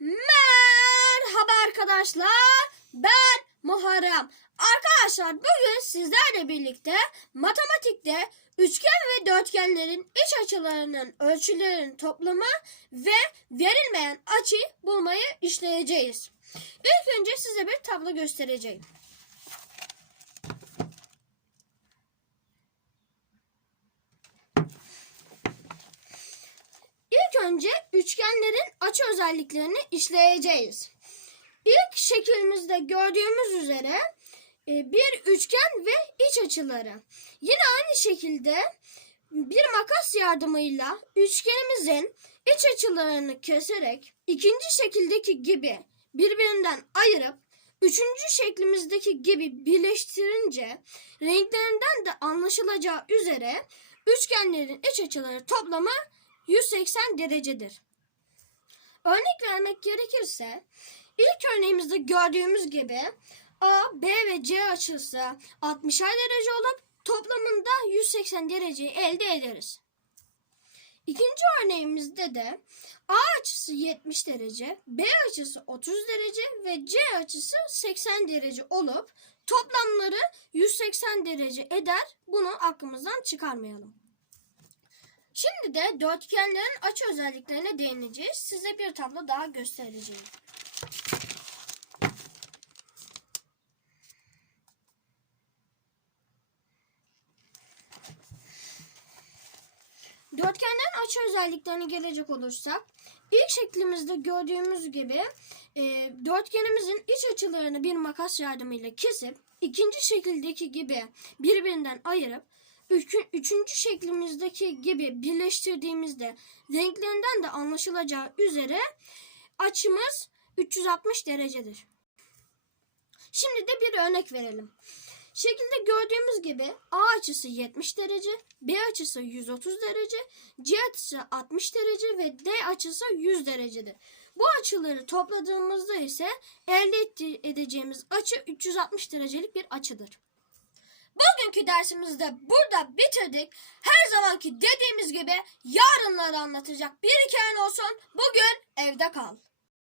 Merhaba arkadaşlar. Ben Muharrem. Arkadaşlar bugün sizlerle birlikte matematikte üçgen ve dörtgenlerin iç açılarının ölçülerinin toplamı ve verilmeyen açı bulmayı işleyeceğiz. İlk önce size bir tablo göstereceğim. İlk önce üçgenlerin açı özelliklerini işleyeceğiz. İlk şeklimizde gördüğümüz üzere e, bir üçgen ve iç açıları. Yine aynı şekilde bir makas yardımıyla üçgenimizin iç açılarını keserek ikinci şekildeki gibi birbirinden ayırıp üçüncü şeklimizdeki gibi birleştirince renklerinden de anlaşılacağı üzere üçgenlerin iç açıları toplamı 180 derecedir. Örnek vermek gerekirse ilk örneğimizde gördüğümüz gibi A, B ve C açısı 60 derece olup toplamında 180 dereceyi elde ederiz. İkinci örneğimizde de A açısı 70 derece, B açısı 30 derece ve C açısı 80 derece olup toplamları 180 derece eder. Bunu aklımızdan çıkarmayalım. Şimdi de dörtgenlerin açı özelliklerine değineceğiz. Size bir tablo daha göstereceğim. Dörtgenlerin açı özelliklerine gelecek olursak ilk şeklimizde gördüğümüz gibi e, dörtgenimizin iç açılarını bir makas yardımıyla kesip ikinci şekildeki gibi birbirinden ayırıp üçüncü şeklimizdeki gibi birleştirdiğimizde renklerinden de anlaşılacağı üzere açımız 360 derecedir. Şimdi de bir örnek verelim. Şekilde gördüğümüz gibi A açısı 70 derece, B açısı 130 derece, C açısı 60 derece ve D açısı 100 derecedir. Bu açıları topladığımızda ise elde edeceğimiz açı 360 derecelik bir açıdır. Bugünkü dersimizde burada bitirdik. Her zamanki dediğimiz gibi yarınları anlatacak bir hikayen olsun. Bugün evde kal.